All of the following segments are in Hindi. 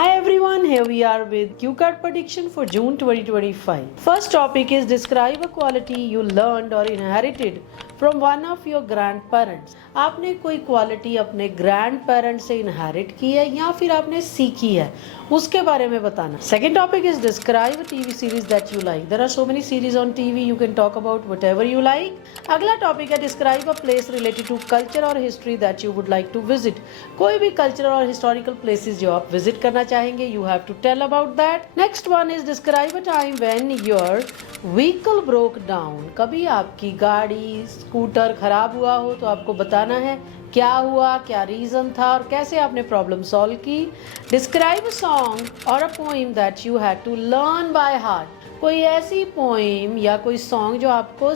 Hi everyone, here we are with Q-Card prediction for June 2025. First topic is describe a quality you learned or inherited from one of your grandparents. आपने कोई क्वालिटी अपने ग्रैंड पेरेंट्स से इनहेरिट की है या फिर आपने सीखी है, उसके बारे में बताना. Second topic is describe a TV series that you like. There are so many series on TV, you can talk about whatever you like. अगला टॉपिक है describe a place related to culture or history that you would like to visit. कोई भी कल्चरल और हिस्टोरिकल प्लेसेस जो आप विजिट करना चाहेंगे, you have to tell about that. Next one is describe a time when your vehicle broke down. कभी आपकी गाड़ी स्कूटर खराब हुआ हो तो आपको बताना है क्या हुआ, क्या रीजन था और कैसे आपने प्रॉब्लम सॉल्व की. डिस्क्राइब अ सॉन्ग और a poem that you had to learn by heart. कोई ऐसी पोएम या कोई सॉन्ग जो आपको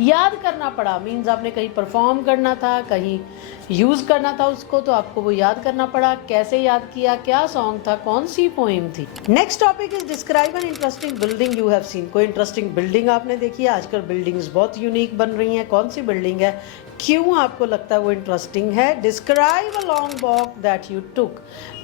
याद करना पड़ा, मीन्स आपने कहीं परफॉर्म करना था, कहीं यूज करना था उसको, तो आपको वो याद करना पड़ा. कैसे याद किया, क्या सॉन्ग था, कौन सी पोएम थी. Next topic is describe an interesting building you have seen. कोई इंटरेस्टिंग बिल्डिंग आपने देखी है. आजकल बिल्डिंग्स बहुत यूनिक बन रही हैं. कौन सी बिल्डिंग है, क्यों आपको लगता है वो इंटरेस्टिंग है. Describe a long walk that you took.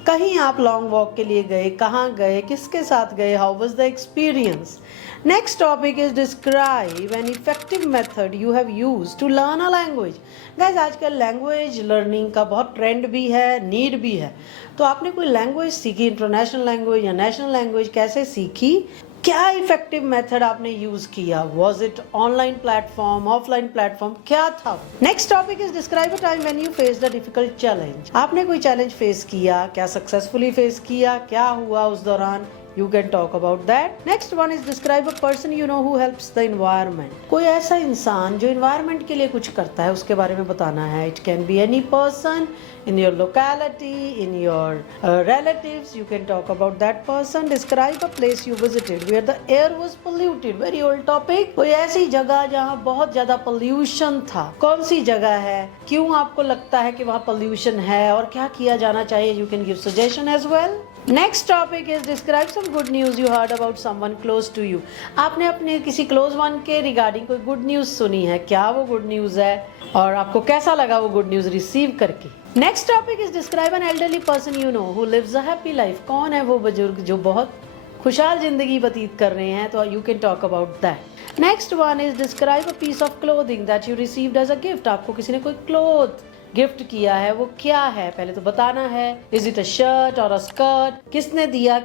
कहीं आप लॉन्ग वॉक के लिए गए, कहाँ गए, किसके साथ गए, how was the experience. Next topic is describe an effective method you have used to learn a language. Guys, आजकल लैंग्वेज लर्निंग का बहुत ट्रेंड भी है, नीड भी है. तो आपने कोई लैंग्वेज सीखी, इंटरनेशनल लैंग्वेज या नेशनल लैंग्वेज, कैसे सीखी, क्या इफेक्टिव मेथड आपने यूज किया. Was it online platform, offline platform, क्या था. Next topic is describe a time when you face the difficult challenge. आपने कोई चैलेंज फेस किया, क्या सक्सेसफुली फेस किया, क्या हुआ उस दौरान. You can talk about that. Next one is describe a person you know who helps the environment. कोई ऐसा इंसान जो environment के लिए कुछ करता है, उसके बारे में बताना है. It can be any person in your locality, in your relatives. You can talk about that person. Describe a place you visited where the air was polluted. Very old topic. कोई ऐसी जगह जहाँ बहुत ज्यादा pollution था, कौन सी जगह है, क्यों आपको लगता है कि वहाँ pollution है और क्या किया जाना चाहिए. You can give suggestion as well. Next topic is describe some good news you heard about someone close to you. आपने अपने किसी क्लोज वन के रिगार्डिंग कोई गुड न्यूज सुनी है, क्या वो गुड न्यूज है और आपको कैसा लगा वो गुड न्यूज रिसीव करके. Next topic is describe an elderly person you know who lives a happy life. कौन है वो बुजुर्ग जो बहुत खुशहाल जिंदगी व्यतीत कर रहे हैं, तो you can talk about that. Next one is describe a piece of clothing that you received as a gift. आपको किसी ने कोई क्लोथ गिफ्ट किया है, वो क्या है, पहले तो बताना है. इज इट अ शर्ट और अ स्कर्ट, किसने दिया,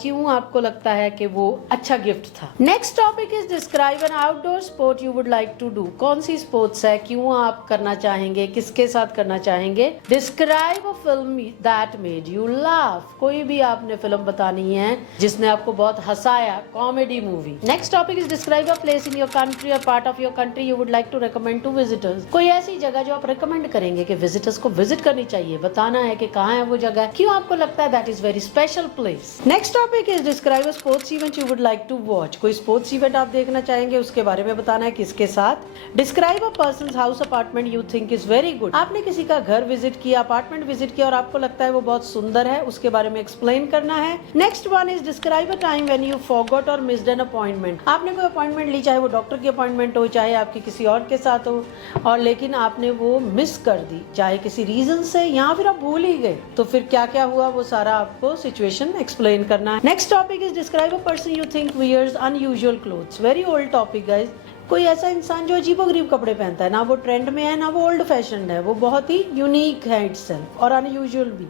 क्यों आपको लगता है कि वो अच्छा गिफ्ट था. Next topic is describe an outdoor sport you would like to do. कौन सी स्पोर्ट्स है, क्यों आप करना चाहेंगे, किसके साथ करना चाहेंगे. Describe a film that made you laugh. कोई भी आपने फिल्म बतानी है जिसने आपको बहुत हंसाया, comedy movie. Next topic is describe a place in your country or part of your country you would like to recommend to visitors. कोई ऐसी जगह जो आप रिकमेंड करेंगे कि विजिटर्स को विजिट करनी चाहिए. बताना है कि कहाँ है वो जगह, क्यों आपको लगता है that is very special place. Next topic is describe a sports event you would like to watch. कोई स्पोर्ट्स इवेंट आप देखना चाहेंगे, उसके बारे में बताना है, किसके साथ. Describe a persons house apartment you think is very good. आपने किसी का घर विजिट किया, अपार्टमेंट विजिट किया और आपको लगता है वो बहुत सुंदर है, उसके बारे में एक्सप्लेन करना है. Next one is describe a time when you forgot और मिस्ड एन अपॉइंटमेंट. आपने कोई अपॉइंटमेंट ली, चाहे वो डॉक्टर की अपॉइंटमेंट हो, चाहे आपकी किसी और के साथ हो, और लेकिन आपने वो मिस कर दी, चाहे किसी रीजन से, या फिर आप भूल ही गए, तो फिर क्या क्या हुआ वो सारा आपको सिचुएशन एक्सप्लेन करना है. Next topic is describe a person you think wears unusual clothes. Very old topic guys. कोई ऐसा इंसान जो अजीबोगरीब कपड़े पहनता है, ना वो ट्रेंड में है ना वो ओल्ड फैशन है, वो बहुत ही यूनिक है इटसेल्फ और अनयूजुअल भी.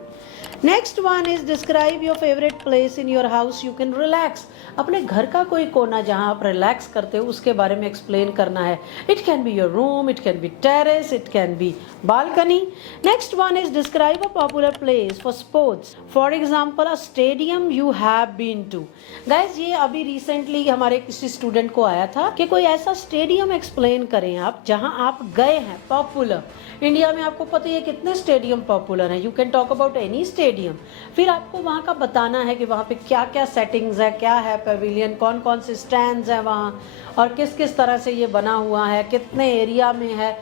Next one is describe your favourite place in your house you can relax. अपने घर का कोई कोना जहां आप रिलैक्स करते हो, उसके बारे में एक्सप्लेन करना है. It can be your room, it can be terrace, it can be balcony. Next one is describe a popular place for sports. For example a stadium you have been to. Guys, ये अभी रिसेंटली हमारे किसी स्टूडेंट को आया था कि कोई ऐसा स्टेडियम एक्सप्लेन करें आप जहां आप गए हैं, पॉपुलर. इंडिया में आपको पता है कितने स्टेडियम पॉपुलर हैं. You can talk about any stadium. फिर आपको वहाँ का बताना है कि वहाँ पे क्या क्या सेटिंग्स है, क्या है पेविलियन, कौन कौन से स्टैंड्स हैं वहाँ और किस किस तरह से ये बना हुआ है, कितने एरिया में है,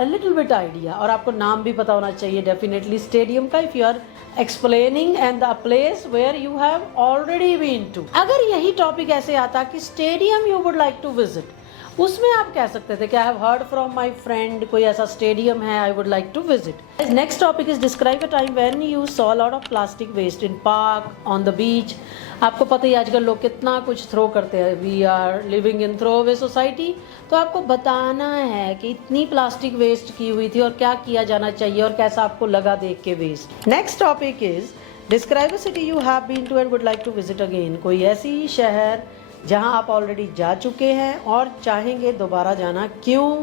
लिटिल बिट आइडिया. और आपको नाम भी पता होना चाहिए डेफिनेटली स्टेडियम का, if you are explaining and the place where you have already been to. अगर यही टॉपिक ऐसे आता कि stadium you would like to visit उसमें आप कह सकते थे कि I have heard from my friend, कोई ऐसा स्टेडियम है, I would like to visit. Next topic is describe a time when you saw lot of plastic waste in park, on the beach. आपको पता ही आजकल लोग कितना कुछ थ्रो करते हैं, we are living in throw away society. तो आपको बताना है कि इतनी प्लास्टिक वेस्ट की हुई थी और क्या किया जाना चाहिए और कैसा आपको लगा देख के waste. Next topic is describe a city you have been to and would like to visit again. कोई ऐसी शहर जहां आप ऑलरेडी जा चुके हैं और चाहेंगे दोबारा जाना, क्यों,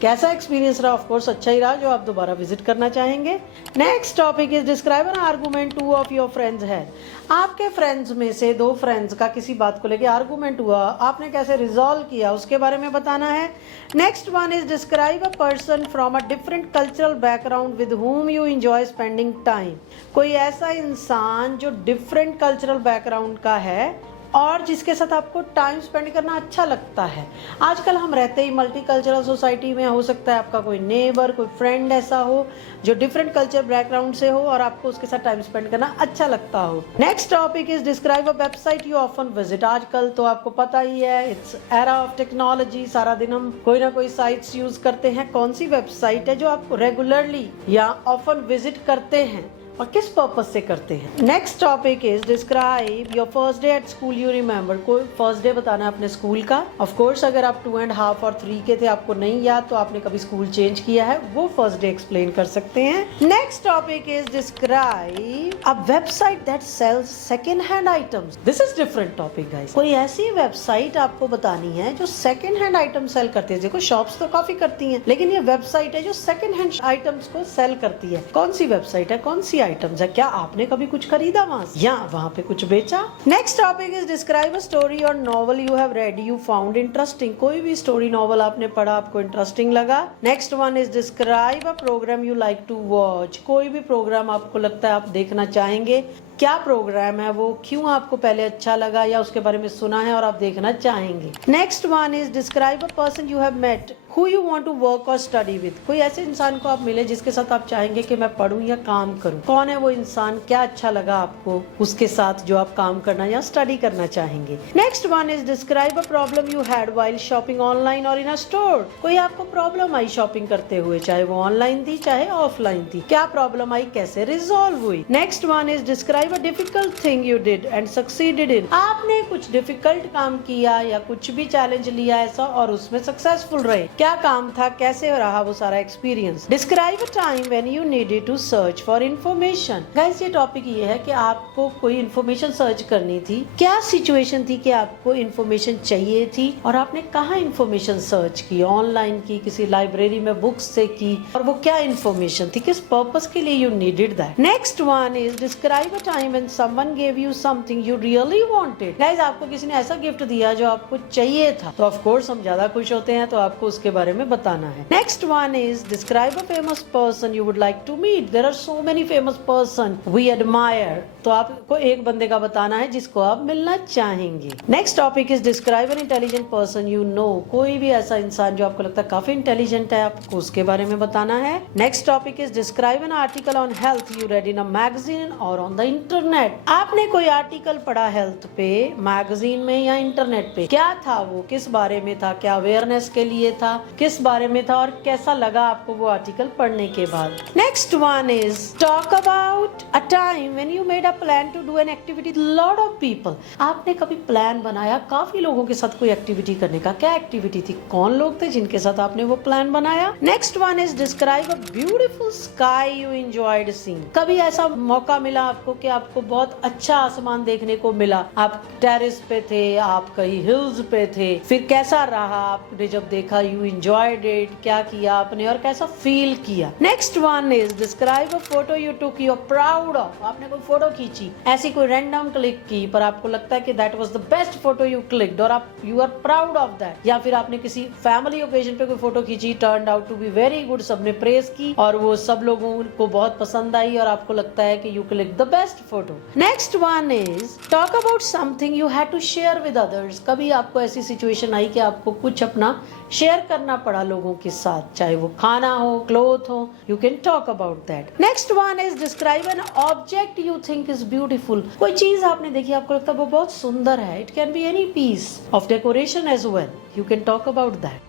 कैसा एक्सपीरियंस रहा। ऑफ कोर्स अच्छा ही रहा जो आप दोबारा विजिट करना चाहेंगे। Next topic is describe N argument two of your friends है। आपके फ्रेंड्स में से दो फ्रेंड्स का किसी बात को लेकर आर्गूमेंट हुआ, आपने कैसे रिजॉल्व किया उसके बारे में बताना है। Next one is describe a person from a different cultural background with whom you enjoy spending time। कोई ऐसा इंसान जो डिफरेंट कल्चरल बैकग्राउंड का है और जिसके साथ आपको टाइम स्पेंड करना अच्छा लगता है। आजकल हम रहते ही मल्टी कल्चरल सोसाइटी में, हो सकता है आपका कोई नेबर, कोई फ्रेंड ऐसा हो जो डिफरेंट कल्चर बैकग्राउंड से हो और आपको उसके साथ टाइम स्पेंड करना अच्छा लगता हो। Next topic is describe a website you often visit. आजकल तो आपको पता ही है, इट्स एरा ऑफ टेक्नोलॉजी, सारा दिन हम कोई ना कोई साइट्स यूज करते हैं। कौन सी वेबसाइट है जो आप रेगुलरली या ऑफन विजिट करते हैं और किस पर्पस से करते हैं। Next topic is describe your first day at school you remember. कोई फर्स्ट डे बताना है अपने स्कूल का। ऑफ कोर्स अगर आप 2.5 और 3 के थे, आपको नहीं याद, तो आपने कभी स्कूल चेंज किया है, वो फर्स्ट डे एक्सप्लेन कर सकते हैं। Next topic is describe a website that sells second hand items. This is different topic guys. कोई ऐसी वेबसाइट आपको बतानी है जो सेकेंड हैंड आइटम सेल करती है। देखो शॉप्स तो काफी करती हैं, लेकिन ये वेबसाइट है जो सेकेंड हैंड आइटम्स को सेल करती है। कौन सी वेबसाइट है, कौन सी आइटम्स है, क्या आपने कभी कुछ खरीदा वहां से या वहां पे कुछ बेचा। Next topic is describe a story or novel you have read you found interesting. कोई भी स्टोरी नॉवल आपने पढ़ा, आपको इंटरेस्टिंग लगा। Next one is describe a programme you like to watch. कोई भी प्रोग्राम आपको लगता है आप देखना चाहेंगे, क्या प्रोग्राम है वो, क्यों आपको पहले अच्छा लगा या उसके बारे में सुना है और आप देखना चाहेंगे। Next one is describe a person you have met who you want to work or study with. कोई ऐसे इंसान को आप मिले जिसके साथ आप चाहेंगे कि मैं पढूं या काम करूं। कौन है वो इंसान, क्या अच्छा लगा आपको उसके साथ जो आप काम करना या स्टडी करना चाहेंगे। Next one is describe a problem you had while shopping online और इन अ स्टोर। कोई आपको प्रॉब्लम आई शॉपिंग करते हुए, चाहे वो ऑनलाइन थी चाहे ऑफलाइन थी, क्या प्रॉब्लम आई, कैसे रिजॉल्व हुई। Next one is describe a difficult thing you did and succeeded in. आपने कुछ डिफिकल्ट काम किया या कुछ भी चैलेंज लिया ऐसा और उसमें सक्सेसफुल रहे, क्या काम था, कैसे रहा वो सारा experience. Describe a time when you needed to search for information. Guys ये टॉपिक ये है कि आपको कोई इन्फॉर्मेशन सर्च करनी थी, क्या सिचुएशन थी कि आपको इन्फॉर्मेशन चाहिए थी और आपने कहाँ इन्फॉर्मेशन सर्च की, ऑनलाइन की, किसी लाइब्रेरी में बुक्स से की, और वो क्या इन्फॉर्मेशन थी, किस पर्पस के लिए you needed that. Next one is describe a time when someone gave you something you really wanted. Guys आपको किसी ने ऐसा गिफ्ट दिया जो आपको चाहिए था, तो ऑफ कोर्स हम ज्यादा खुश होते हैं, तो आपको उसके बारे में बताना है। Next one is describe a famous person you would like to meet. There are so many famous person we admire. तो आपको एक बंदे का बताना है जिसको आप मिलना चाहेंगे। Next topic is describe an intelligent person you no. कोई भी ऐसा इंसान जो आपको लगता है काफी इंटेलिजेंट है, आपको उसके बारे में बताना है। Next topic is describe an article on health you read in a magazine और ऑन द इंटरनेट। आपने कोई आर्टिकल पढ़ा हेल्थ पे, मैगजीन में या इंटरनेट पे, क्या था वो, किस बारे में था, क्या अवेयरनेस के लिए था, किस बारे में था और कैसा लगा आपको वो आर्टिकल पढ़ने के बाद। Next one is talk about a time when you made a plan to do an activity lot of people. आपने कभी प्लान बनाया काफी लोगों के साथ कोई एक्टिविटी करने का, क्या एक्टिविटी थी, कौन लोग थे जिनके साथ आपने वो प्लान बनाया। Next one is describe a beautiful sky you enjoyed seeing. कभी ऐसा मौका मिला आपको कि आपको बहुत अच्छा आसमान देखने को मिला, आप टेरेस पे थे, आप कहीं हिल्स पे थे, फिर कैसा रहा आपने जब देखा, यू एंजॉयड इट, क्या किया आपने और कैसा फील किया। Next one is describe a photo you took you are proud of. आपने कोई फोटो खींची, ऐसी कोई रैंडम क्लिक की, पर आपको लगता है कि that was the best photo you clicked और आप you are proud of that. या फिर आपने किसी फैमिली ओकेजन पे कोई फोटो खींची, turned out to be very good, सबने प्रेज की और वो सब लोगों को बहुत पसंद आई और आपको लगता है कि you click the best photo. Next one is talk about something you had to share with others. कभी आपको ऐसी सिचुएशन आई कि आपको कुछ अपना शेयर करना पड़ा लोगों के साथ, चाहे वो खाना हो, क्लोथ हो, you can talk about that. Next one is describe an object you think is beautiful. कोई चीज आपने देखी, आपको लगता है वो बहुत सुंदर है, it can be any piece of decoration as well, you can talk about that.